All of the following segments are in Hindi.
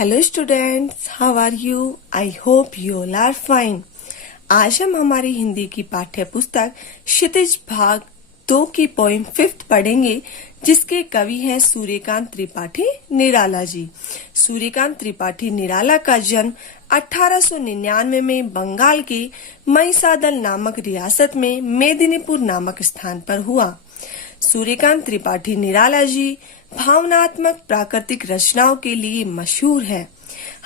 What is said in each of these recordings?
Hello students, how are you? I hope you all are fine. आज हम हमारी हिंदी की पाठ्य पुस्तक क्षितिज भाग 2 की पोएम 5 पढ़ेंगे, जिसके कवि हैं सूर्यकांत त्रिपाठी निराला जी। सूर्यकांत त्रिपाठी निराला का जन्म 1899 में बंगाल के महिसादल नामक रियासत में मेदिनीपुर नामक स्थान पर हुआ। सूर्यकांत त्रिपाठी निराला जी भावनात्मक प्राकृतिक रचनाओं के लिए मशहूर है।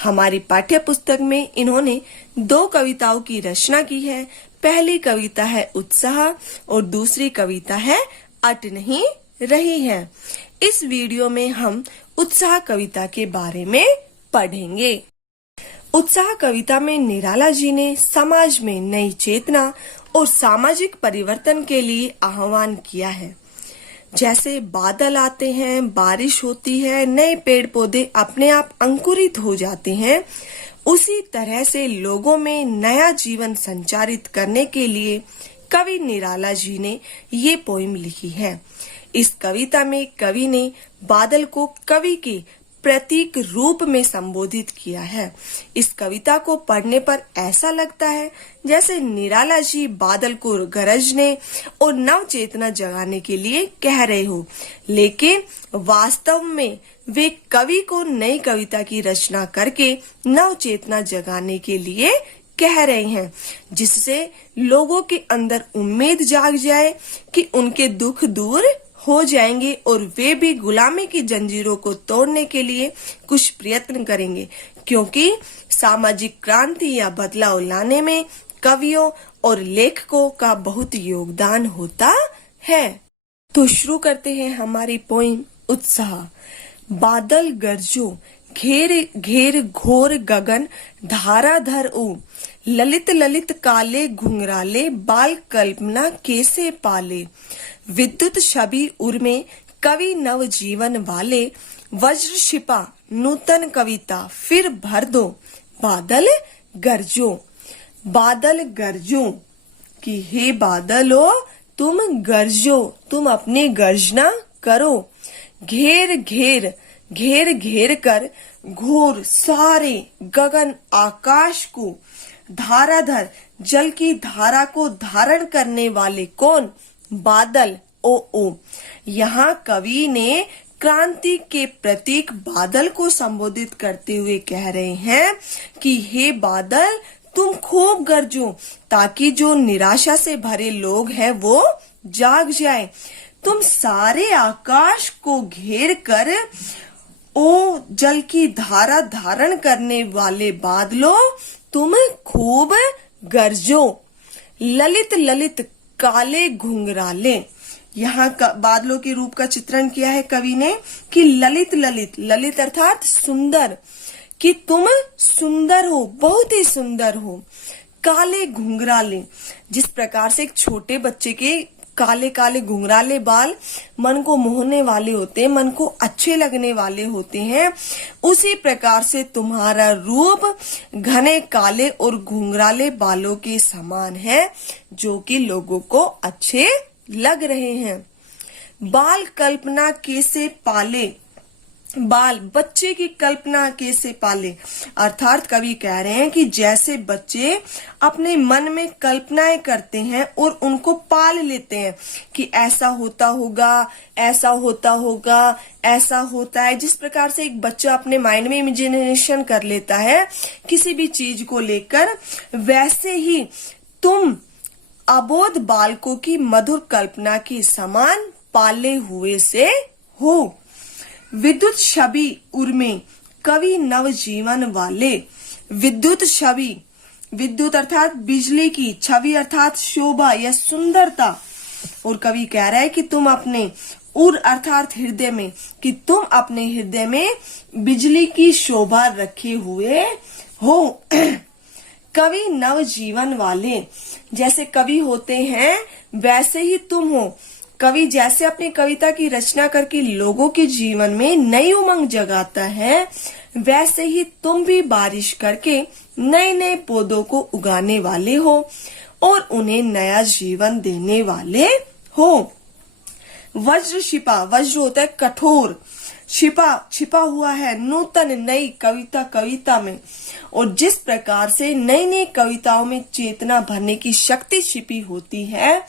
हमारी पाठ्य पुस्तक में इन्होंने 2 कविताओं की रचना की है। पहली कविता है उत्साह और दूसरी कविता है अट नहीं रही है। इस वीडियो में हम उत्साह कविता के बारे में पढ़ेंगे। उत्साह कविता में निराला जी ने समाज में नई चेतना और सामाजिक परिवर्तन के लिए आह्वान किया है। जैसे बादल आते हैं, बारिश होती है, नए पेड़ पौधे अपने आप अंकुरित हो जाते हैं, उसी तरह से लोगों में नया जीवन संचारित करने के लिए कवि निराला जी ने ये पोएम लिखी है। इस कविता में कवि ने बादल को कवि के प्रतीक रूप में संबोधित किया है। इस कविता को पढ़ने पर ऐसा लगता है जैसे निराला जी बादल को गरजने और नव चेतना जगाने के लिए कह रहे हो, लेकिन वास्तव में वे कवि को नई कविता की रचना करके नव चेतना जगाने के लिए कह रहे हैं, जिससे लोगों के अंदर उम्मीद जाग जाए कि उनके दुख दूर हो जाएंगे और वे भी गुलामी की जंजीरों को तोड़ने के लिए कुछ प्रयत्न करेंगे, क्योंकि सामाजिक क्रांति या बदलाव लाने में कवियों और लेखकों का बहुत योगदान होता है। तो शुरू करते हैं हमारी पोएम उत्साह। बादल गरजो घेर घेर घोर गगन धाराधर ओ, ललित ललित काले घुंघराले बाल कल्पना कैसे पाले, विद्युत छवि उर्मे कवि नव जीवन वाले, वज्र शिपा नूतन कविता फिर भर दो, बादल गरजो। बादल गरजो कि हे बादलो तुम गरजो, तुम अपनी गर्जना करो। घेर घेर घेर घेर कर घोर सारे गगन आकाश को, धाराधर जल की धारा को धारण करने वाले कौन? बादल। ओ यहाँ कवि ने क्रांति के प्रतीक बादल को संबोधित करते हुए कह रहे हैं कि हे बादल तुम खूब गरजो, ताकि जो निराशा से भरे लोग हैं वो जाग जाए। तुम सारे आकाश को घेर कर ओ जल की धारा धारण करने वाले बादलों तुम खूब गरजो। ललित ललित काले घुंघराले, यहाँ बादलों के रूप का चित्रण किया है कवि ने कि ललित ललित, ललित अर्थात सुंदर, कि तुम सुंदर हो, बहुत ही सुंदर हो। काले घुंघराले, जिस प्रकार से एक छोटे बच्चे के काले काले घुंघराले बाल मन को मोहने वाले होते हैं, मन को अच्छे लगने वाले होते हैं, उसी प्रकार से तुम्हारा रूप घने काले और घुंघराले बालों के समान है, जो कि लोगों को अच्छे लग रहे हैं। बाल कल्पना कैसे पाले, बाल बच्चे की कल्पना कैसे पाले, अर्थात कवि कह रहे हैं कि जैसे बच्चे अपने मन में कल्पनाएं करते हैं और उनको पाल लेते हैं कि ऐसा होता होगा, ऐसा होता होगा, ऐसा होता है। जिस प्रकार से एक बच्चा अपने माइंड में इमेजिनेशन कर लेता है किसी भी चीज को लेकर, वैसे ही तुम अबोध बालकों की मधुर कल्पना के समान पाले हुए से हो। विद्युत छवि उर्मे कवि नव जीवन वाले। विद्युत छवि, विद्युत अर्थात बिजली की, छवि अर्थात शोभा या सुंदरता, और कवि कह रहा है कि तुम अपने उर अर्थात हृदय में, कि तुम अपने हृदय में बिजली की शोभा रखे हुए हो। कवि नव जीवन वाले, जैसे कवि होते हैं वैसे ही तुम हो। कवि जैसे अपनी कविता की रचना करके लोगों के जीवन में नई उमंग जगाता है, वैसे ही तुम भी बारिश करके नए नए पौधों को उगाने वाले हो और उन्हें नया जीवन देने वाले हो। वज्र शिपा, वज्र होता है कठोर, छिपा हुआ है नूतन नई कविता में। और जिस प्रकार से नई नई कविताओं में चेतना भरने की शक्ति छिपी होती है,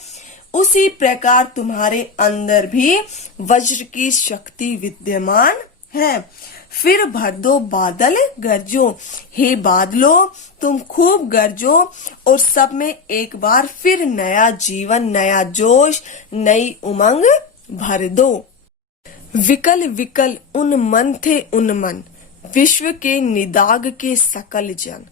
उसी प्रकार तुम्हारे अंदर भी वज्र की शक्ति विद्यमान है। फिर भर दो बादल गरजो, हे बादलों तुम खूब गरजो और सब में एक बार फिर नया जीवन, नया जोश, नई उमंग भर दो। विकल विकल उन्मन थे उन्मन, विश्व के निदाग के सकल जन,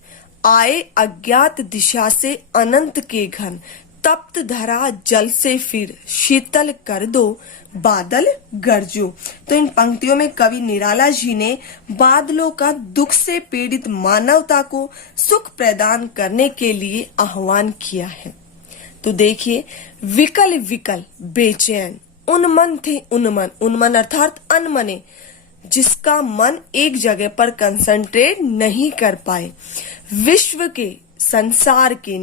आए अज्ञात दिशा से अनंत के घन, तप्त धरा जल से फिर शीतल कर दो, बादल गरजो। तो इन पंक्तियों में कवि निराला जी ने बादलों का दुख से पीड़ित मानवता को सुख प्रदान करने के लिए आह्वान किया है। तो देखिए, विकल विकल बेचैन, उन्मन थे उन्मन, उन्मन अर्थात अनमने, जिसका मन एक जगह पर कंसंट्रेट नहीं कर पाए, विश्व के संसार के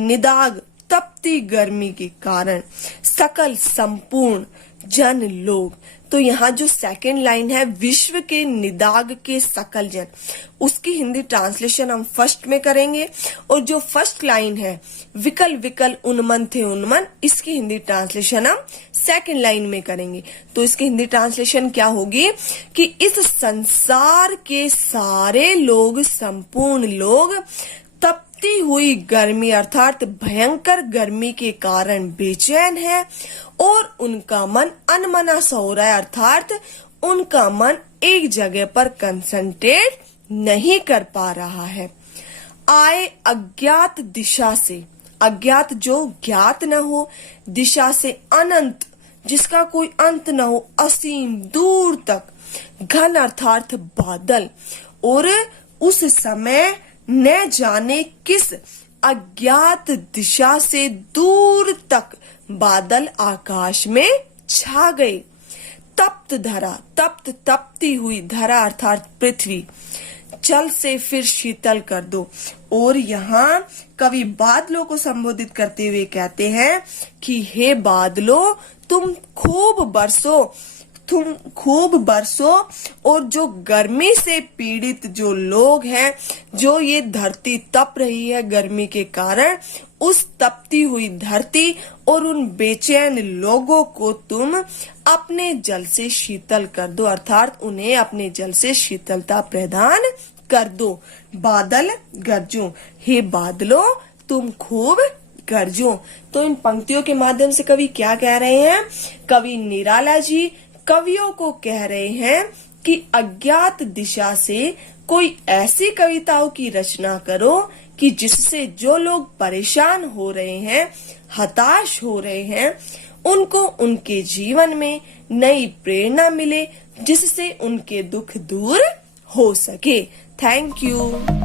निदाग तपती गर्मी के कारण सकल संपूर्ण जन लोग। तो यहाँ जो सेकंड लाइन है, विश्व के निदाग के सकल जन, उसकी हिंदी ट्रांसलेशन हम फर्स्ट में करेंगे। और जो फर्स्ट लाइन है, विकल विकल उन्मन थे उन्मन, इसकी हिंदी ट्रांसलेशन हम सेकंड लाइन में करेंगे। तो इसकी हिंदी ट्रांसलेशन क्या होगी कि इस संसार के सारे लोग, संपूर्ण लोग तपती हुई गर्मी अर्थात भयंकर गर्मी के कारण बेचैन है और उनका मन अनमना सा हो रहा है, अर्थात उनका मन एक जगह पर कंसंट्रेट नहीं कर पा रहा है। आए अज्ञात दिशा से, अज्ञात जो ज्ञात न हो, दिशा से अनंत जिसका कोई अंत न हो, असीम दूर तक, घन अर्थात बादल, और उस समय न जाने किस अज्ञात दिशा से दूर तक बादल आकाश में छा गए। तप्त धरा, तपती हुई, धरा अर्थात पृथ्वी, जल से फिर शीतल कर दो। और यहाँ कवि बादलों को संबोधित करते हुए कहते हैं कि हे बादलों तुम खूब बरसो और जो गर्मी से पीड़ित जो लोग हैं, जो ये धरती तप रही है गर्मी के कारण, उस तपती हुई धरती और उन बेचैन लोगों को तुम अपने जल से शीतल कर दो, अर्थात उन्हें अपने जल से शीतलता प्रदान कर दो। बादल गरजो, हे बादलों तुम खूब गरजो। तो इन पंक्तियों के माध्यम से कवि क्या कह रहे हैं? कवि निराला जी कवियों को कह रहे हैं कि अज्ञात दिशा से कोई ऐसी कविताओं की रचना करो कि जिससे जो लोग परेशान हो रहे हैं, हताश हो रहे हैं, उनको उनके जीवन में नई प्रेरणा मिले, जिससे उनके दुख दूर हो सके। Thank you.